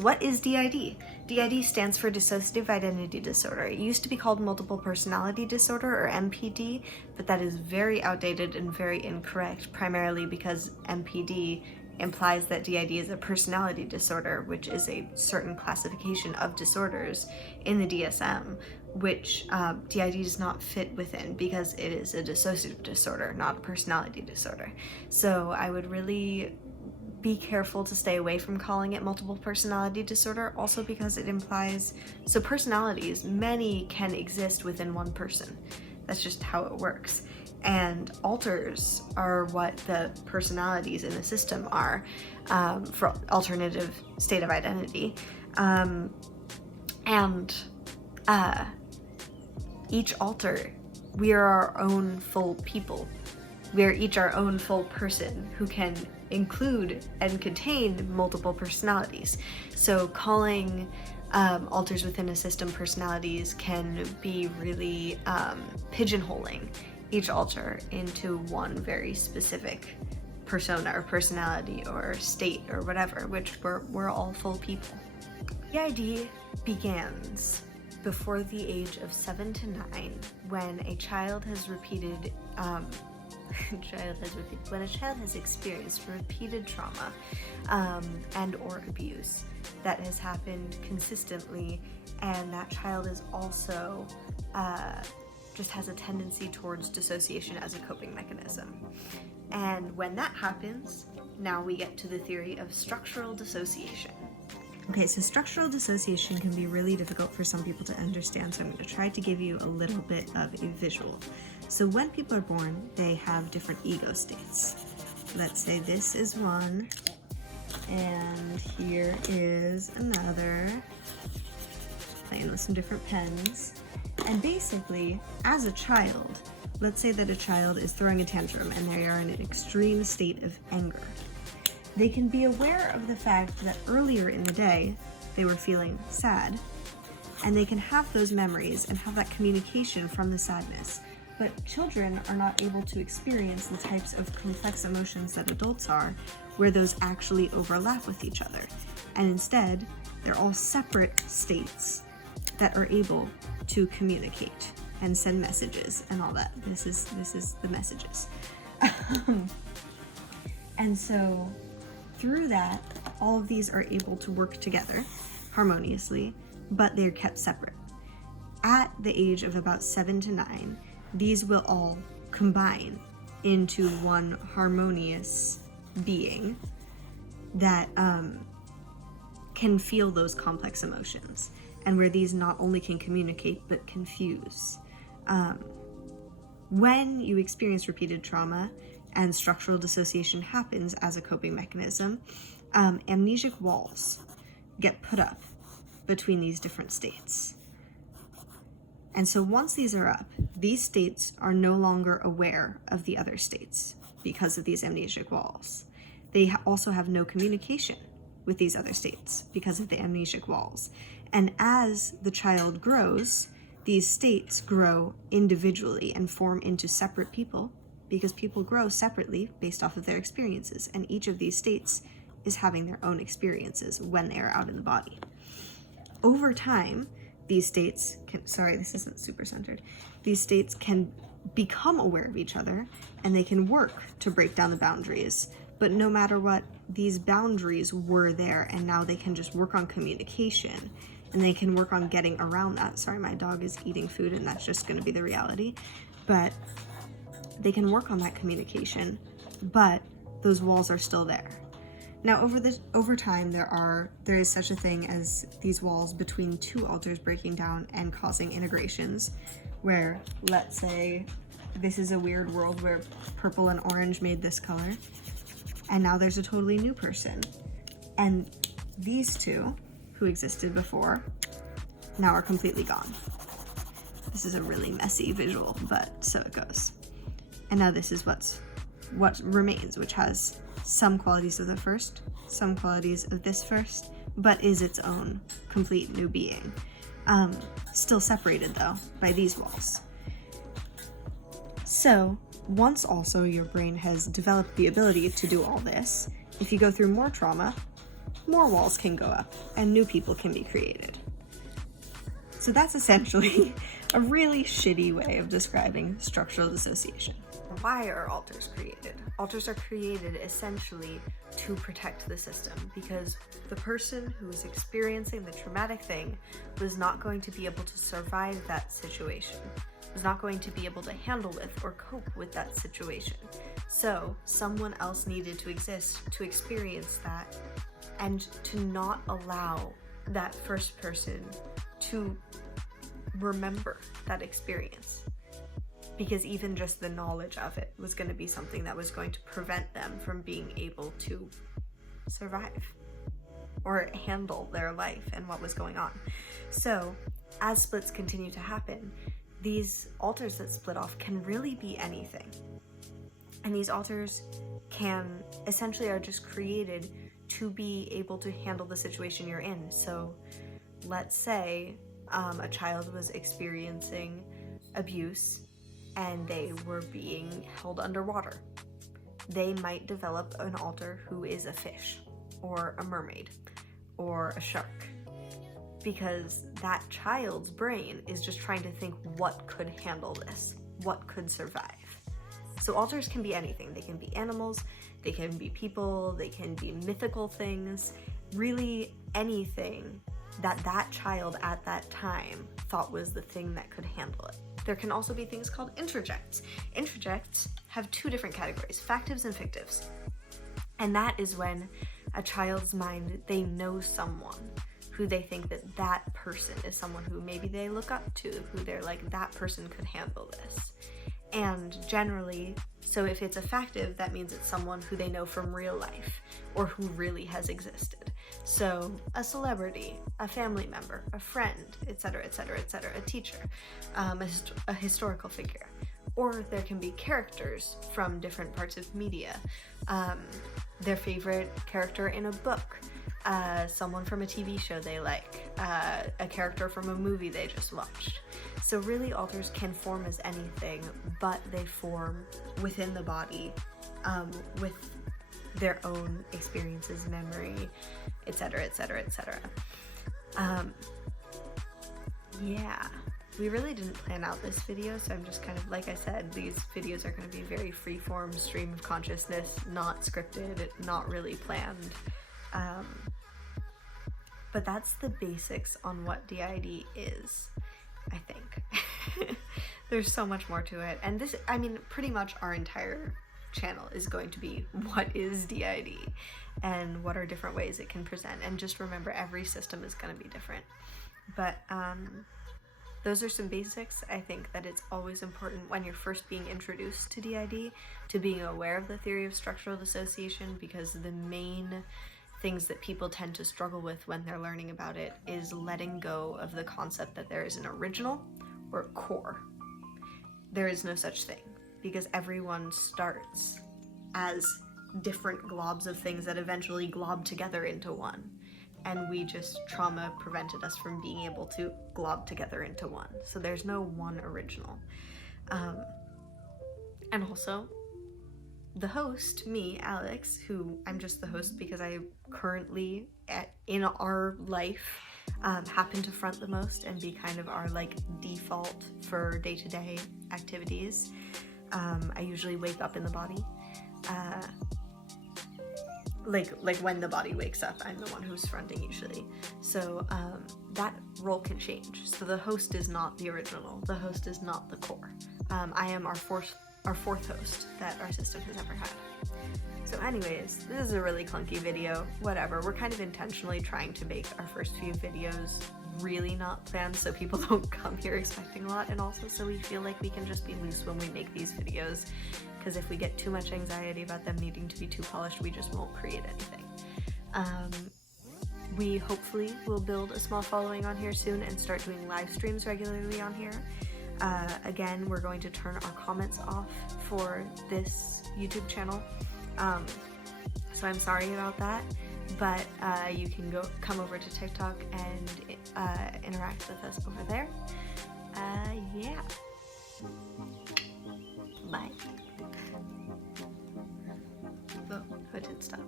What is DID? DID stands for Dissociative Identity Disorder. It used to be called Multiple Personality Disorder, or MPD, but that is very outdated and very incorrect, primarily because MPD implies that DID is a personality disorder, which is a certain classification of disorders in the DSM, which DID does not fit within because it is a dissociative disorder, not a personality disorder. So I would really be careful to stay away from calling it multiple personality disorder, also because it implies, so personalities, many can exist within one person. That's just how it works. And alters are what the personalities in the system are, for alternative state of identity. Each alter, we are our own full people. We are each our own full person who can include and contain multiple personalities. So calling alters within a system personalities can be really pigeonholing each alter into one very specific persona or personality or state or whatever, which we're all full people. DID begins before the age of 7 to 9 when a child has repeated when a child has experienced repeated trauma and or abuse that has happened consistently, and that child is also just has a tendency towards dissociation as a coping mechanism. And when that happens, now we get to the theory of structural dissociation. Okay, so structural dissociation can be really difficult for some people to understand, so I'm going to try to give you a little bit of a visual. So when people are born, they have different ego states. Let's say this is one, and here is another, playing with some different pens. And basically, as a child, let's say that a child is throwing a tantrum and they are in an extreme state of anger. They can be aware of the fact that earlier in the day they were feeling sad, and they can have those memories and have that communication from the sadness. But children are not able to experience the types of complex emotions that adults are, where those actually overlap with each other. And instead, they're all separate states that are able to communicate and send messages and all that. This is the messages. And so through that, all of these are able to work together harmoniously, but they're kept separate. At the age of about 7 to 9, these will all combine into one harmonious being that can feel those complex emotions, and where these not only can communicate but can fuse. When you experience repeated trauma and structural dissociation happens as a coping mechanism, amnesic walls get put up between these different states. And so once these are up, these states are no longer aware of the other states because of these amnesic walls. They also have no communication with these other states because of the amnesic walls. And as the child grows, these states grow individually and form into separate people, because people grow separately based off of their experiences, and each of these states is having their own experiences when they are out in the body. Over time, these states can, sorry, this isn't super centered. These states can become aware of each other, and they can work to break down the boundaries. But no matter what, these boundaries were there, and now they can just work on communication, and they can work on getting around that. Sorry, my dog is eating food, and that's just going to be the reality. But they can work on that communication, but those walls are still there. Now, over time, there is such a thing as these walls between two alters breaking down and causing integrations, where, let's say, this is a weird world where purple and orange made this color, and now there's a totally new person. And these two, who existed before, now are completely gone. This is a really messy visual, but so it goes. And now this is what remains, which has some qualities of the first, some qualities of this first, but is its own complete new being. Still separated, though, by these walls. So, once also your brain has developed the ability to do all this, if you go through more trauma, more walls can go up and new people can be created. So that's essentially a really shitty way of describing structural dissociation. Why are alters created? Alters are created essentially to protect the system, because the person who is experiencing the traumatic thing was not going to be able to survive that situation, was not going to be able to handle with or cope with that situation. So someone else needed to exist to experience that and to not allow that first person to remember that experience, because even just the knowledge of it was going to be something that was going to prevent them from being able to survive or handle their life and what was going on. So as splits continue to happen, these alters that split off can really be anything. And these alters can essentially are just created to be able to handle the situation you're in. So let's say a child was experiencing abuse and they were being held underwater. They might develop an alter who is a fish or a mermaid or a shark, because that child's brain is just trying to think what could handle this, what could survive. So alters can be anything. They can be animals, they can be people, they can be mythical things, really anything that that child at that time thought was the thing that could handle it. There can also be things called introjects. Introjects have two different categories, factives and fictives. And that is when a child's mind, they know someone who they think that that person is someone who maybe they look up to, who they're like, that person could handle this. And generally, so if it's a factive, that means it's someone who they know from real life or who really has existed. So a celebrity, a family member, a friend, etc., etc., etc., a teacher, a historical figure. Or there can be characters from different parts of media. Their favorite character in a book, someone from a TV show they like, a character from a movie they just watched. So really alters can form as anything, but they form within the body with their own experiences, memory, etc., etc., etc. Yeah, we really didn't plan out this video, so I'm just kind of, like I said, these videos are going to be very freeform, stream of consciousness, not scripted, not really planned. But that's the basics on what DID is, I think. There's so much more to it. And this, I mean, pretty much our entire channel is going to be what is DID and what are different ways it can present. And just remember, every system is going to be different. But those are some basics. I think that it's always important when you're first being introduced to DID to being aware of the theory of structural dissociation, because the main things that people tend to struggle with when they're learning about it is letting go of the concept that there is an original or a core. There is no such thing, because everyone starts as different globs of things that eventually glob together into one. And trauma prevented us from being able to glob together into one. So there's no one original. And also, the host, me, Alex, who I'm just the host because I currently, in our life, happen to front the most and be kind of our like default for day-to-day activities. I usually wake up in the body. Like when the body wakes up, I'm the one who's fronting usually. So that role can change. So the host is not the original. The host is not the core. I am our fourth host that our system has ever had. So anyways, this is a really clunky video, whatever. We're kind of intentionally trying to make our first few videos really not planned so people don't come here expecting a lot, and also so we feel like we can just be loose when we make these videos, because if we get too much anxiety about them needing to be too polished, we just won't create anything. We hopefully will build a small following on here soon and start doing live streams regularly on here. Again, we're going to turn our comments off for this YouTube channel. So I'm sorry about that, but you can come over to TikTok and interact with us over there. Yeah. Bye. Oh, I didn't stop.